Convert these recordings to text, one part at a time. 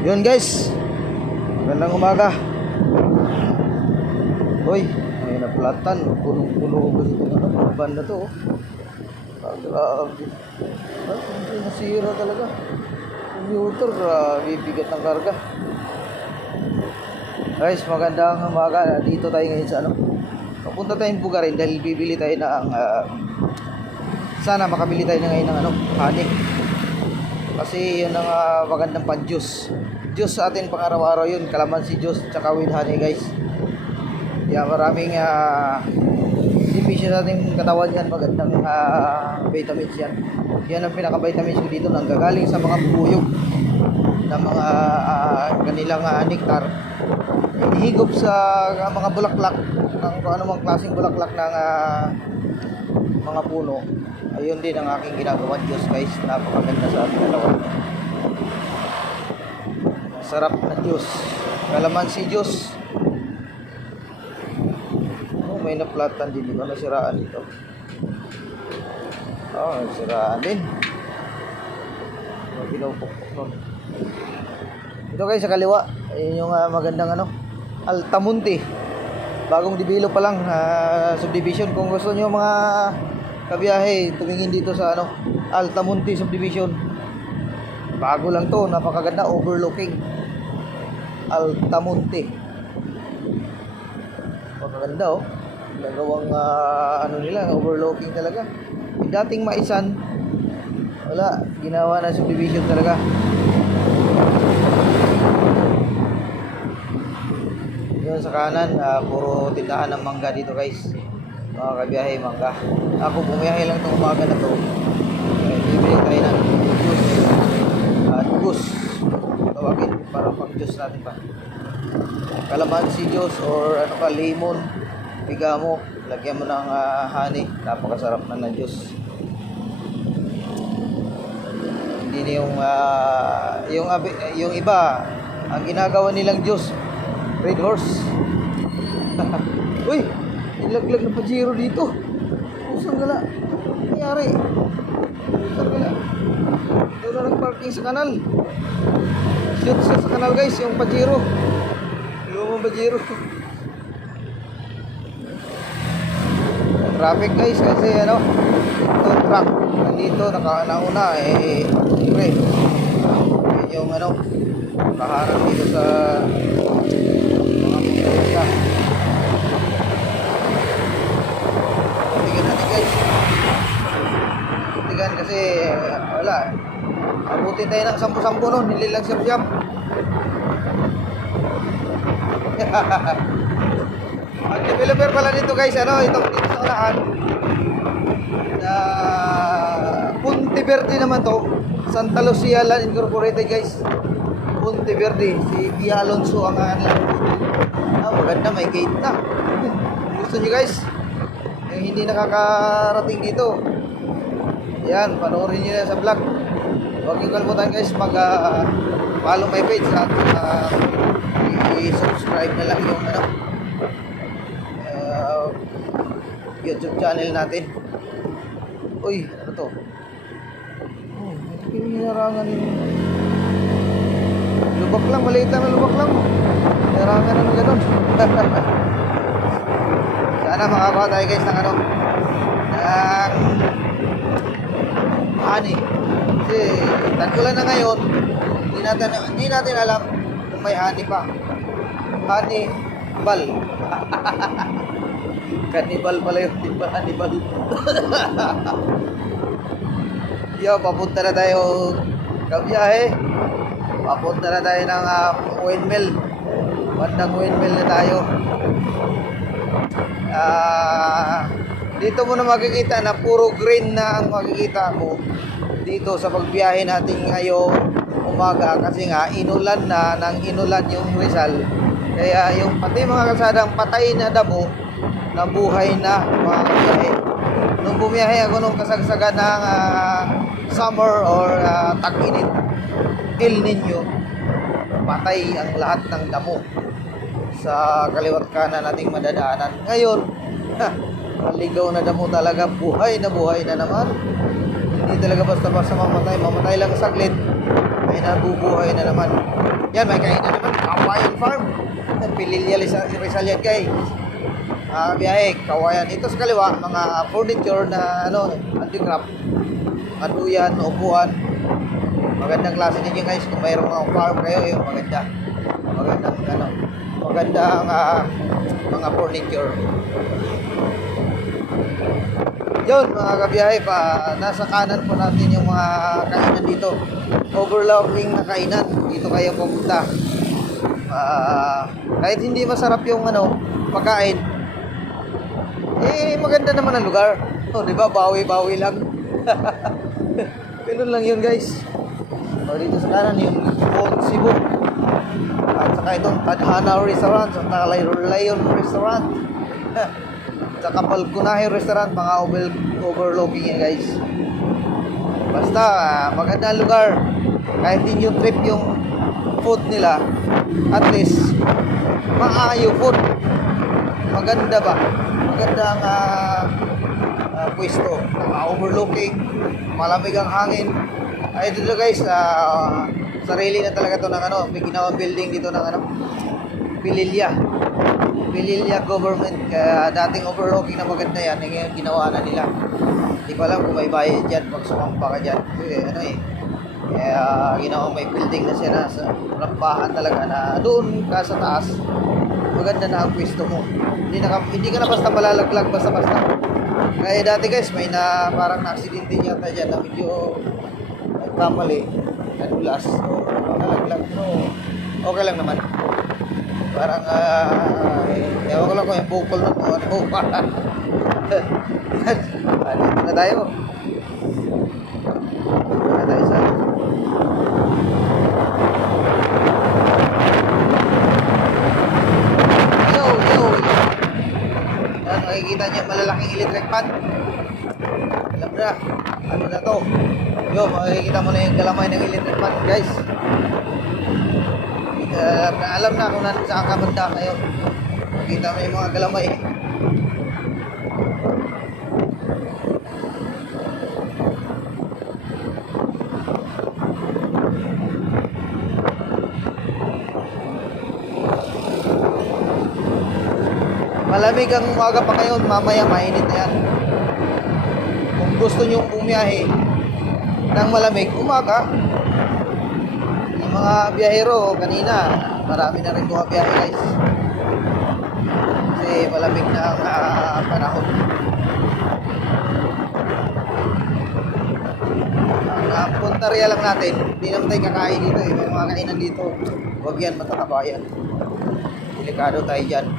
Yun guys, magandang umaga. Hoy, may naplatan. Punong-puno kasi itong mga banda to. Grabe. Hindi nasira talaga. Computer, grabe, bigat ng karga. Guys, magandang umaga. Dito tayo ngayon sa papunta tayong Bugarin dahil bibili tayo ng sana makabili tayo ngayon ng honey. Kasi yun ang magandang pan-juice. Juice sa atin pang araw-araw yun. Kalamansi juice tsaka with honey guys. Kaya maraming benepisyo sa ating katawan yan. Magandang vitamins yan. Yan ang pinaka-vitamins ko dito. Nanggagaling sa mga bubuyog ng mga kanilang nektar. Hinihigop sa mga bulaklak ng kung anumang klaseng bulaklak ng mga puno. Ayun din ang aking ginagawa juice guys. Napakaganda sa ating katawan. Sarap na juice. Kalamansi juice. Oh, may naplatan din. Di ba nasiraan dito? Oh, nasiraan din. Pinupukpuk nun. Ito guys sa kaliwa. Ayun yung magandang Altamonte. Bagong develop pa lang subdivision. Kung gusto nyo mga kabiyahe, tumingin dito sa Altamonte subdivision. Bago lang to, napakaganda, overlooking Altamonte. Maganda oh. Nagawang nila, overlooking talaga. Dating Maisan, wala, ginawa na subdivision talaga. Yun sa kanan, puro tindahan ng mangga dito guys. Mga kabiyahe, mangga. Ako bumiyahe lang itong umaga na to. Bibili tayo ng juice. Tawagin para pang juice natin pa. Kalamansi juice or lemon. Piga mo, lagyan mo ng honey. Napakasarap na juice. Hindi na yung iba, ang ginagawa nilang juice, Red Horse. Uy! Ilaglag na Pajero dito. Pusang gala. Nangyari. Pusang gala. Doon na nag-parking sa kanal. Shoot siya sa kanal guys, yung Pajero. Lumang Pajero. Traffic guys kasi ito truck. Nandito, nauna siyempre. Yung kaharap dito sa mga motorista. Kasi wala, abutin tayo ng 10-10 nun, hindi lang siyam-siyam. Ang developer pala dito guys, itong dito sa unahan Punte Verde naman to, Santa Lucia Land Incorporated guys. Punte Verde, si Pia Alonso ang maganda, may gate na. Gusto nyo guys yung hindi nakakarating dito, yan, panoorin nyo na sa vlog. Huwag nyo kalimutan guys mag-follow my page at i-subscribe na lang yung YouTube channel natin. Uy, ano to? Oh, may hinarangan yung lubak lang, maliit lang na lubak lang. Hinarangan na ng ganun. Sana makakuha tayo guys ng ng honey. Kasi tag-ulan na ngayon, hindi natin alam kung may honey pa. Honey bal. Cannibal pala yun, di ba? Cannibal. Yo, papunta na tayo kabiyahe. Papunta na tayo ng windmill. Bandang windmill na tayo. Dito mo na makikita na puro green na ang makikita mo dito sa pagbiyahe natin ngayong umaga kasi nga inulan na nang inulan yung Rizal, kaya yung pati mga kalsadang patay na damo nabuhay na mga kabiyahe. Nung bumiyahe ako nung kasagsagan ng summer or tag-init, El Nino, patay ang lahat ng damo sa kaliwat kanan nating madadaanan. Ngayon maligaw na damo talaga, buhay na naman. Hindi talaga basta-basta mamatay lang saglit, ay nabubuhay na naman. Yan, may kainan naman. Kawayan Farm. Yan, Pililya Rizal yan guys. Biyahe, Kawayan. Ito sa kaliwa, mga furniture na handicraft. Maduyan, upuan. Magandang klase din yun guys. Kung mayroong mga farm kayo, yun, maganda. Magandang mga furniture. Yun mga kabiyahe pa, nasa kanan po natin yung mga kainan dito. Overlooking na kainan. Dito kayo pupunta. Kahit hindi masarap yung pagkain, maganda naman ang lugar. Di ba? Bawi-bawi lang. Ganun lang yun guys. Dito sa kanan yung Port Cebu. At saka itong Tadhana Restaurant, sa Lion Restaurant. Sa Kapalgunahe Restaurant, mga overlooking yan guys. Basta maganda ang lugar. Kahit din yung trip yung food nila, at least maayo food. Maganda ba? Maganda ang pwesto. Overlooking, malamig ang hangin. Ay dito guys, sarili na talaga to ng may ginawang building dito ng Pililya government. Dating overlooking na maganda yan, ngayon ginawa na nila. Hindi ko alam kung may bayad dyan pag sumampa ka dyan. Kaya ginawa may building na siya na sa lampahan talaga na doon ka sa taas. Maganda na ang pwesto mo. Hindi ka na basta malalaglag basta-basta. Kaya dati guys, may parang na-aksidente yata dyan na medyo nagkamali, nadulas, o nalaglag. So, okay lang naman. Parang, ewan ko lang kung yung bukol na kung ano. Dito na tayo. Dito na tayo sa makikita niyo malalaking electric pan. Alam na, ano na to. Makikita mo na yung galamay ng electric pan guys. Alam na kung saan ka banda kayo. Makikita mo yung mga galamay. Malamig ang umaga pa ngayon, mamaya mainit na yan. Kung gusto nyo bumiyahe ng malamig, umaga. Yung mga biyahero kanina, marami na rin bumabiyahe guys. Kasi malamig na ang panahon. Ang puntarya lang natin, hindi naman tayo kakain dito eh. May mga kainan dito. Huwag yan, matataba yan. Delikado tayo dyan.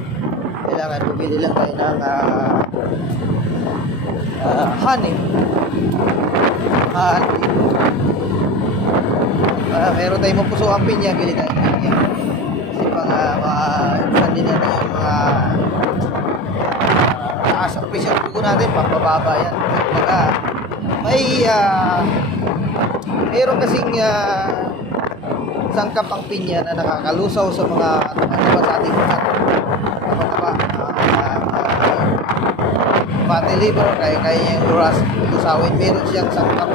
Kailangan bumili lang tayo ng honey. Meron tayong mapuso ang pinya, bili tayo ng pinya. Kasi pang din natin yung mga taas ang presyo ng dugo natin, papababa yan. Meron kasing sangkap ang pinya na nakakalusaw sa mga sa ating mga fatty liver, kaya yung lusawin, meron siyang sangkap.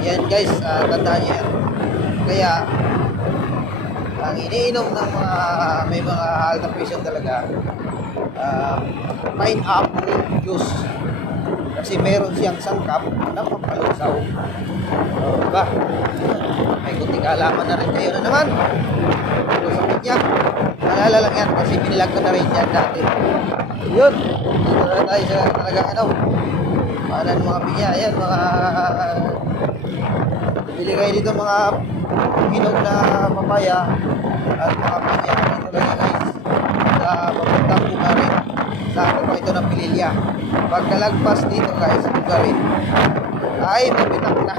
Yan guys, tandaan niyo yan. Kaya ang iniinom ng may mga health patient talaga, pineapple juice, kasi meron siyang sangkap na pampalusaw. Diba? May kunting kaalaman na rin kayo na naman. Lusapit niya. Naalala lang yan kasi binilag ko na rin yan dati. Yun. Dito na tayo sa talagang paanan mga pinya. Ayan, bili kayo dito mga hinog na papaya at mga pinya. Dito lang yan guys. Sa papuntang Bugarin. Sa ako ito ng Pililya. Pagkalagpas dito guys, Bugarin, ay mabitak na.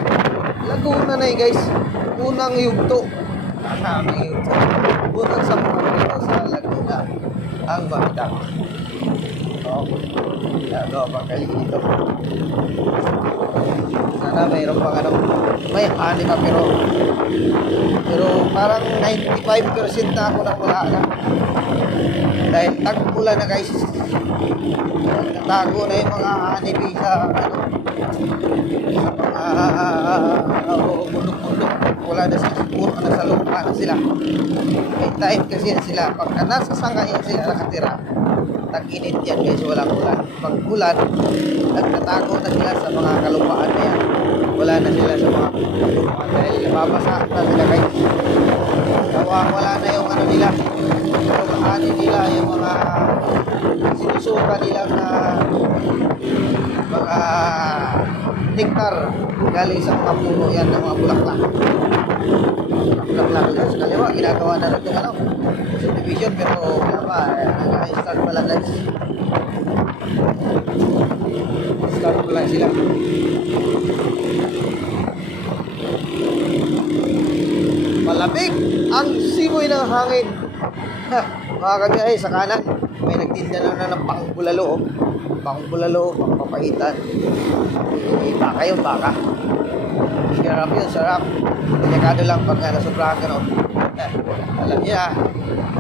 Laguna na yun guys. Unang yugto. Unang sampu dito sa Laguna ang mabitak. Ginagawa pang kali dito. Sana mayroon pang may honey pa pero parang 95% na ako na wala na. Dahil tag-ulan na guys. Natago na yung mga honey sa mga bundok-bundok. wala na sila, siguro nasa lupa na sila. May time kasi yan sila. Pagka nasa sangayan sila nakatira, tag-init yan guys, walang ulan. Pag ulan, nagtatago na sila sa mga kalupaan na yan. Wala na sila sa mga kalupaan dahil nababasa na sila guys. Wala na yung ano nila, yung ani nila, yung mga sinusuka nila na mga nektar galing sa mga puno yan ng mga bulaklak. Bulaklak yan sa kaliwa, ginagawa na rin itong ano, subdivision, pero wala pa, nag-start pa lang guys. Start pa lang sila. Malamig ang simoy ng hangin. Mga kagay, sa kanan may nagtinda na ng pangbulalo. Pangbulalo, pangpapaitan. Baka yun, baka. Sarap yun, sarap. Delikado lang pag nasubrahan ka nun. Alam niya,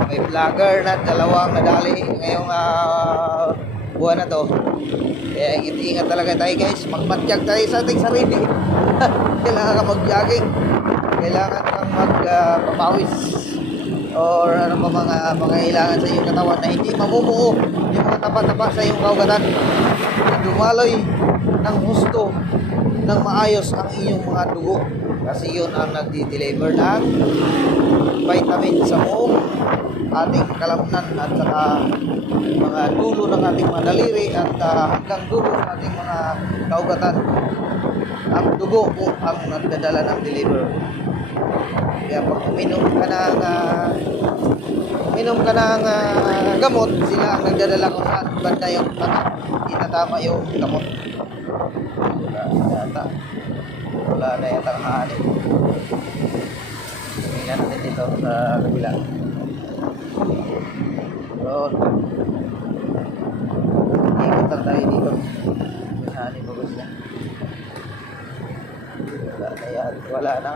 may vlogger na dalawang nadali ngayong buwan na to. Kaya ingat talaga tayo guys. Magmatyag tayo sa ating sarili. Kailangan ka mag-jogging. Kailangan kang magpapawis or ano pa mga pangailangan sa iyong katawan na hindi mamumuo yung mga tapa-tapa sa iyong kaugatan, na dumaloy ng husto ng maayos ang iyong mga dugo, kasi yun ang nagdi-deliver ng vitamin sa buong ating kalamnan at saka mga dulo ng ating mga daliri at hanggang dulo ng ating mga kaugatan. Ang dugo po ang nagdadala ng deliver. Kaya pag uminom ka ng gamot, sila ang nagdadala kung saan banda yung itatama yung gamot. Wala na yata ang hahanip. Tingnan natin dito sa kabila. Doon. Ikot lang tayo dito. Hahanip mo ba sila? Wala na yan. Wala na.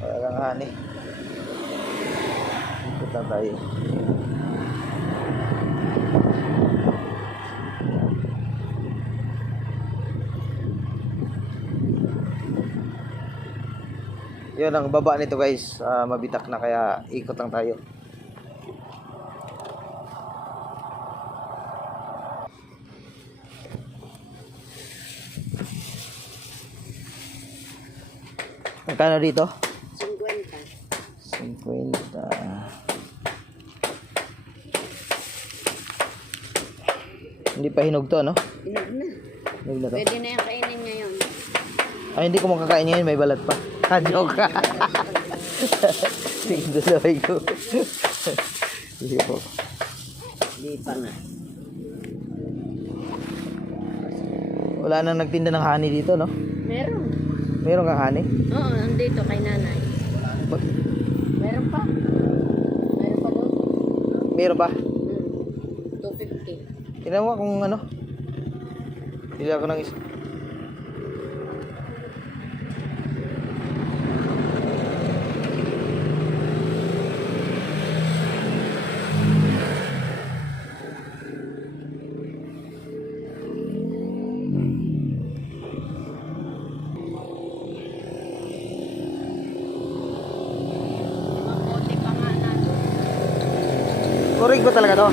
Walang hani. Ikot lang tayo. Yun ang baba nito guys, mabitak na kaya ikot lang tayo. Magkano dito? 50. 50. Hindi pa hinog to, no? Hinog na. Hinog na to. Pwede na yung kainin ngayon. Ay, hindi ko makakain ngayon, may balat pa. Joke ka. Tingdalaway ko. Sige po. Hindi pa nga. Wala nang nagtinda ng honey dito, no? Meron. Meron kang honey? Oo, nandito kay nanay. Meron pa. Meron pa doon. Meron ba? 250. Tingnan mo kung ano. Pili ako ng isa. Makote pa nga na doon. Kurig ba talaga to? Oo.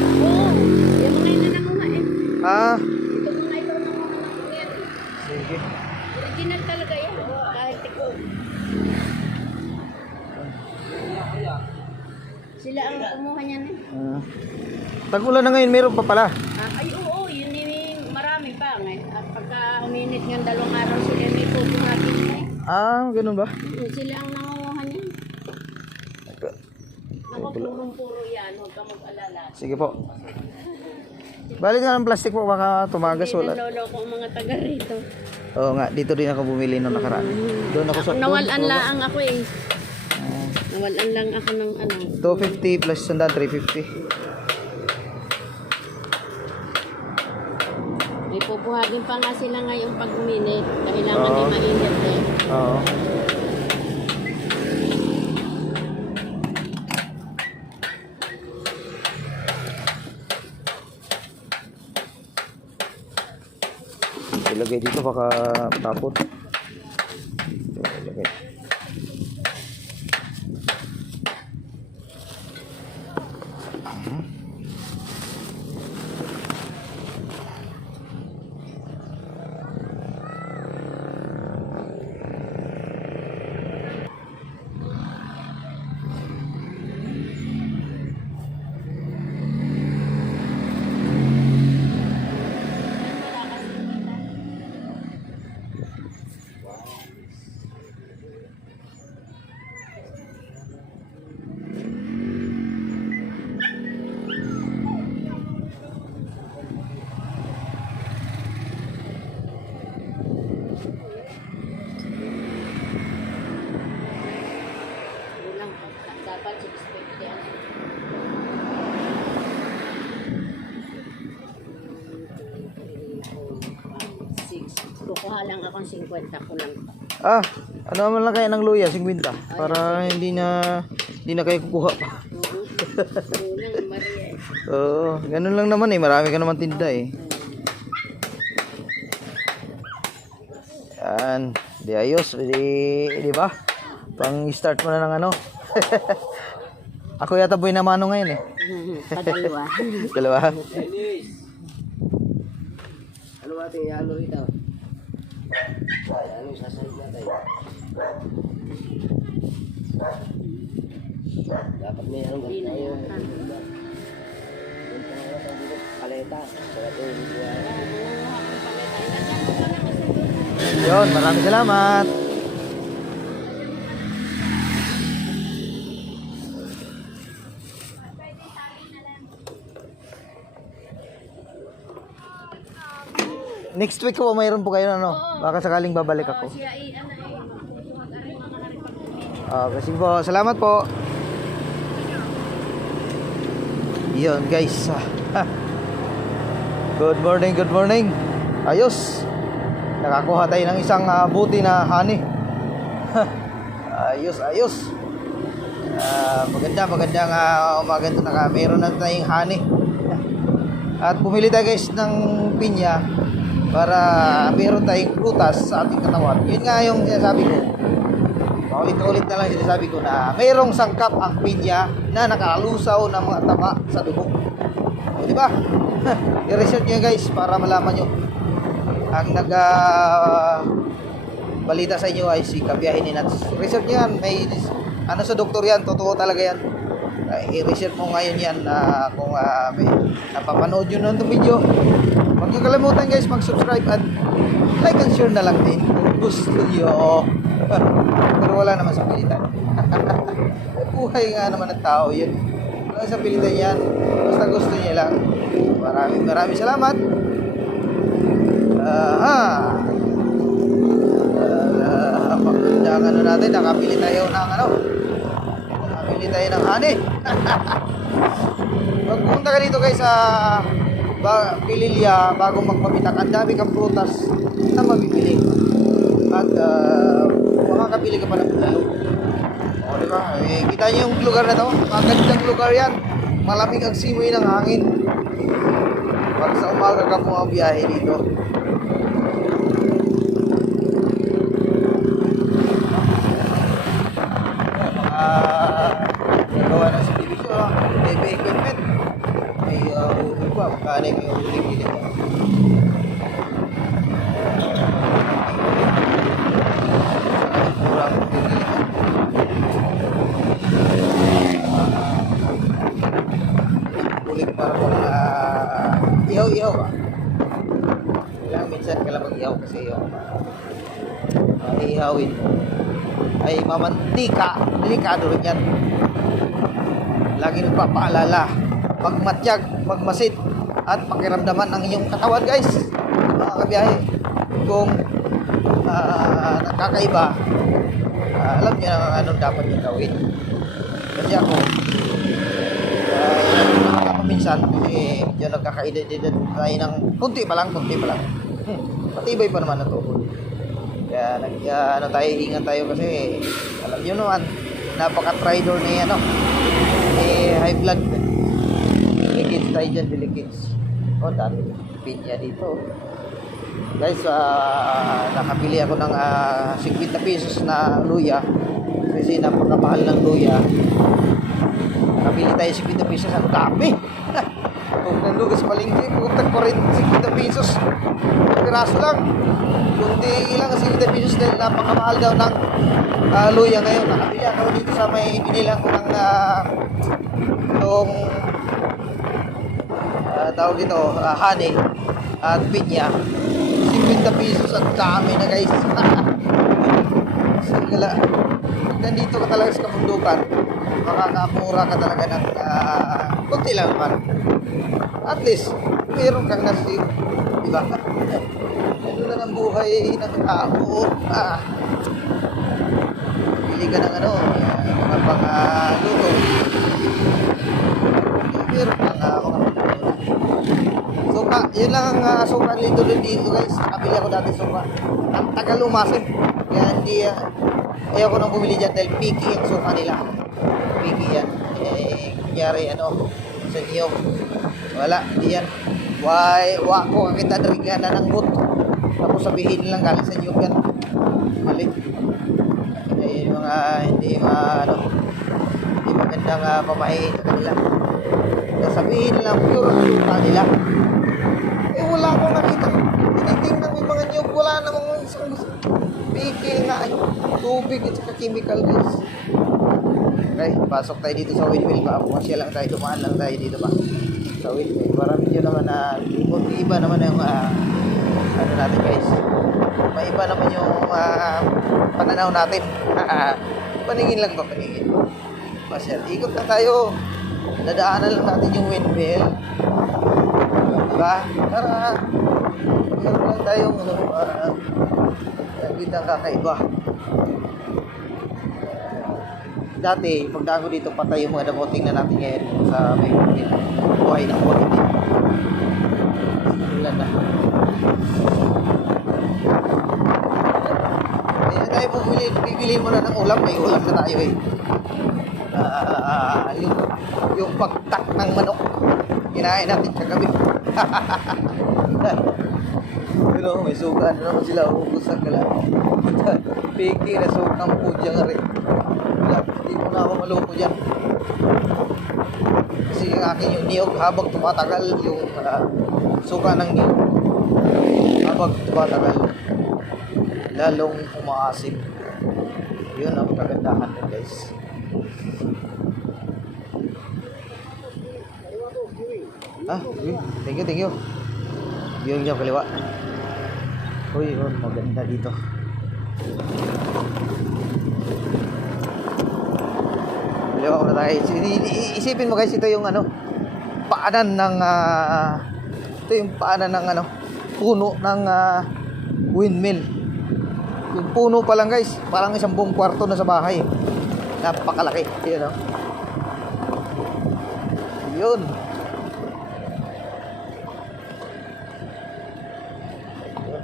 Yung mga ina nangunga eh. Ah, Ito mga ito nangunga yan. sige. Original talaga yan. Kahit iko. Sila ang kumuha niyan eh. Tag-ulan na ngayon, meron pa pala. Ay oo, yun yung marami pa ngayon. At pagka uminit ng 2 araw sila may pupuhatin na eh. Ah, ganun ba? Sila ang nangunguha niyan. Ako purong-puro yan, huwag ka mag-alala. Sige po. Balik nga ng plastic po, baka tumagas Hindi wala. naloloko ang mga taga rito. Oo nga, dito din ako bumili nung nakaraan. Doon ako sa... Nawalan lang ako eh. Nawalan lang ako ng ano. 250 plus sandaan, 350. May pupuhagin pa nga sila ngayon pag uminit. Kailangan din mainit eh. Oo. Ilagay dito baka tapon. Ito, ilagay. Bilang dapat 650 ang kukuha lang akong 50 ko lang. Ah, ano naman lang kaya ng luya, 50. Para hindi na kayo kukuha pa. Kulang Maria eh. Oo, ganun lang naman eh. Marami ka naman tinda eh. Yan. Di ayos. Di ba? Pang start mo na ng ano. Ako yata boy namano ngayon eh. Padalwa. Dalawa. Ano ating ihalo ito? Ay, ano sasalit natin? Dapat may anong Hindi na tayo. yata. Paleta. Kaya ito yung Nangunguha akong paleta. Ilagyan mo lang ako sa doon. Yun, maraming salamat. Next week po mayroon po kayo ano? Baka sakaling babalik ako. Siya ano mag-ari mga ari pag-uminit. Kasi po, salamat po. Yun guys. Good morning, good morning. Ayos. Nakakuha tayo ng isang buti na honey. Ayos, ayos. Magandang umaga ito na meron na tayong honey. At bumili tayo guys ng pinya para meron tayong prutas sa ating katawan. Yun nga yung sinasabi ko. Paulit-ulit na lang sinasabi ko na mayroong sangkap ang pinya na nakalusaw ng mga taba sa dugo. O, di ba? I-research nyo guys para malaman nyo. Ang balita sa inyo ay si Kabiyahin ni Nats. Research nyo yan. May ano sa doktor yan. Totoo talaga yan. I-research mo ngayon yan kung may napapanood nyo na itong video. Huwag nyo kalimutan guys mag-subscribe at like and share na lang din kung gusto nyo. Pero wala naman sa pilitan. Buhay nga naman ng tao yun. Wala sa pilitan yan. Basta gusto nyo lang. Maraming salamat. Ano natin, nakabili tayo ng honey. Magpunta ka dito guys sa Pililya bago magpapitak. Ang dami kang prutas na mabibili. At makakabili ka pa ng bulalo. O diba? Kita niyo yung lugar na to. Magandang lugar yan. Malamig ang simoy ng hangin. Pag sa umaga ka po ang biyahe dito. Gawa ng subdivision, may equipment, may ulo pa, makanik yung uling-uling. Uling para kung ihaw-ihaw ba? Kailangan minsan ka lang mag-ihaw kasi ihawin ay mamantika, delikado rin yan. Lagi nagpapaalala, magmatiyag, magmasid at pakiramdaman ang inyong katawan guys, mga kabiyahe. Kung nakakaiba, alam niyo na anong dapat niyo gawin. Kasi ako minsan kasi medyo nagkakaedad tayo ng kunti pa lang patibay pa naman na tuhod. Kaya ingat tayo kasi alam niyo naman napaka-traitor ni high blood. Delicates tayo dyan, delicates. Dami pinya dito. Guys, nakabili ako ng 50 pesos na luya. Kasi napakamahal ng luya. Nakabili tayo 50 pesos. Ang dami! Kung nandugas palingki, putak pa rin 50 pesos. Piraso lang. Kundi ilang 50 pesos dahil napakamahal daw ng luya ngayon. Nakabili ako dito sa may binilang ko ng itong tawag dito, honey at pinya. 50 pesos ang dami na guys. So, nandito ka talaga sa kamundukan, makakamura ka talaga ng kunti lang naman. At least meron kang nasib, di ba? Ito na ng buhay ng tao. Pili ka ng mga pang-luto. Meron kang mga suka, yun lang ang suka dito guys. Nakabili ako dati suka. Ang tagal umasin. Kaya hindi, ayaw ko nang bumili dyan dahil picky ang suka nila. Picky yan. Kunyari sa inyo. Wala, hindi yan. Wako ang kita darigan na ng boot. Tapos sabihin lang galing sa inyo yan. Mali. Hindi magandang pamahiin sa kanila. Sabihin lang pure ang suka nila. Wala akong nakita. Tinitingnan mo yung mga niyog. Wala namang isang bigay nga. Tubig at saka chemical guys. Okay, pasok tayo dito sa windmill ba? Pumasya lang tayo. Dumaan lang tayo dito ba? Sa windmill. Para medyo naman iba naman yung natin guys. Maiba naman yung pananaw natin. Paningin lang ba? Paningin. Pasya. Ikot lang tayo. Dadaanan lang natin yung windmill. Diba? Para meron lang tayong bidang kakaiba. Dati, pagdago dito patay yung mga damoting na natin ngayon sa may buhay ng buhay din. Ulan na. Hindi na tayo bibili mo na ng ulam. May ulam na tayo eh. Yung pagtak ng manok. Kinain natin kagabi. Pero may suga na naman sila. Hugus ang gala. Piki na sukang po dyan rin. Hindi mo na ako maloko dyan. Kasi yung akin yung niyog habang tumatagal yung suka ng niyog. Habang tumatagal lalong umaasim. Yun ang kagandahan din guys. Thank you. Yung dyan kaliwa. Uy, maganda dito. Kaliwa ko na tayo. Isipin mo guys, ito yung paanan ng ito yung paanan ng puno ng windmill. Yung puno pa lang guys, parang isang buong kwarto na sa bahay. Napakalaki. Yun.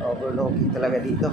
Overlooking talaga dito.